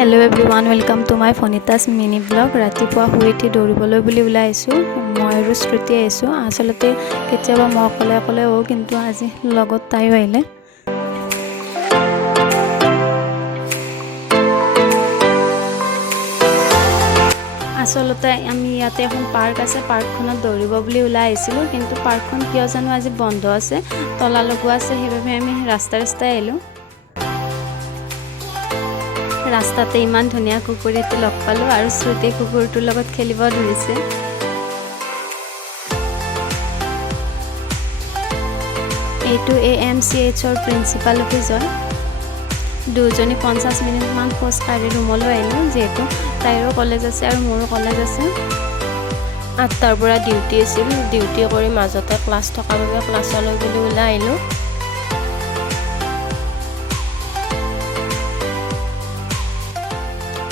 hello everyone welcome to my फनितास mini blog रातिपुৱা শুই উঠি দৌৰিবলৈ বুলি ওলাই আইছো মই আৰু শ্ৰুতি আইছো আসলতে কেতিয়াবা মই অকলে অকলে ও কিন্তু আজি লগত তাইও আইলে আসলতে আমি ইয়াতে এখন পার্ক আছে পার্কখনত দৌৰিব বুলি ওলাই আইছিলো কিন্তু পাৰ্কখন কিয় জানো আজি বন্ধ আছে তলা লগোৱা আছে হেবাবে আমি ৰাস্তা আইলো ৰাস্তাতে ইমান ধুনিয়া কুকুৰটি লগ পালো আৰু শ্ৰুতি কুকুৰটোৰ লগত খেলিব ধৰিছে এইটো AMCH ৰ প্ৰিন্সিপাল অফিচ হয় দুজনী 50 মিনিট মান খোজ কাঢ়ি ৰুমলৈ আহিলো যেহেতু তাইৰো কলেজ আছে আৰু মোৰো কলেজ আছে 8টাৰ পৰা ডিউটি আছিল ডিউটি কৰি মাজতে ক্লাছ থকা বাবে ক্লাছলৈ বুলি ওলাই আহিলো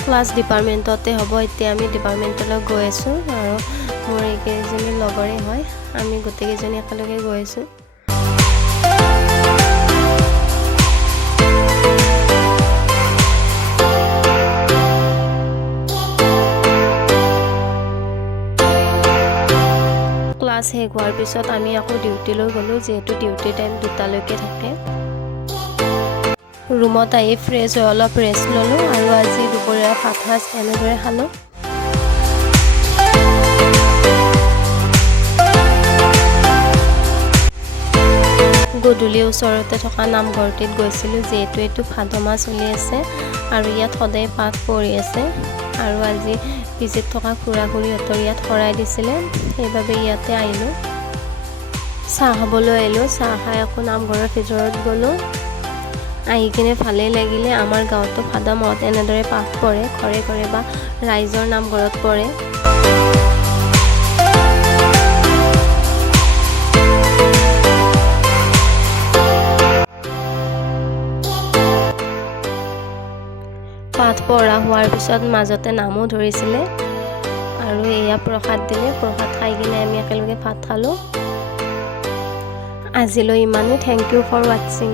ক্লাস ডিপাৰ্টমেন্টতে হব এতিয়া আমি ডিপাৰ্টমেন্টলৈ গৈ আছো আৰু মোৰ একেজনী লগৰে হয় আমি গোটেইজনী একেলগে গৈ আছো ক্লাস শেষ হোৱাৰ পিছত আমি আকৌ ডিউটিলৈ গলো যেহেতু ডিউটি টাইম 2টালৈকে থাকে ৰুমত আহি ফ্ৰেছ হৈ অলপ ৰেষ্ট ললো আৰু আজি দুপৰীয়া ভাত সাজ এনেদৰে খালো গধূলি ওচৰতে থকা নামঘৰটিত গৈছিলো যেহেতু এইটো ভাদমা চলি আছে আৰু ইয়াত সদায় পাঠ পঢ়ি আছে আৰু আজি ভিজিট থকা খুৰা-খুৰীহঁতৰ ইয়াত শৰাই দিছিলে সেইবাবে ইয়াতে আহিলো চাহ খাবলৈ আহিলো চাহ খাই আকৌ নামঘৰৰ ভিতৰত গলো আহি কিনে ভালে লাগিলে আমাৰ গাঁৱতো ভাদমাত এনেদৰে পাঠ পঢ়ে ঘৰে ঘৰে বা ৰাইজৰ নামঘৰত পঢ়ে পাঠ পঢ়া হোৱাৰ পিছত মাজতে নামো ধৰিছিলে আৰু এয়া প্ৰসাদ দিলে প্ৰসাদ খাই কিনে আমি একেলগে ভাত খালো আজিলৈ ইমানেই থ্যাংক ইউ ফৰ ওয়াচিং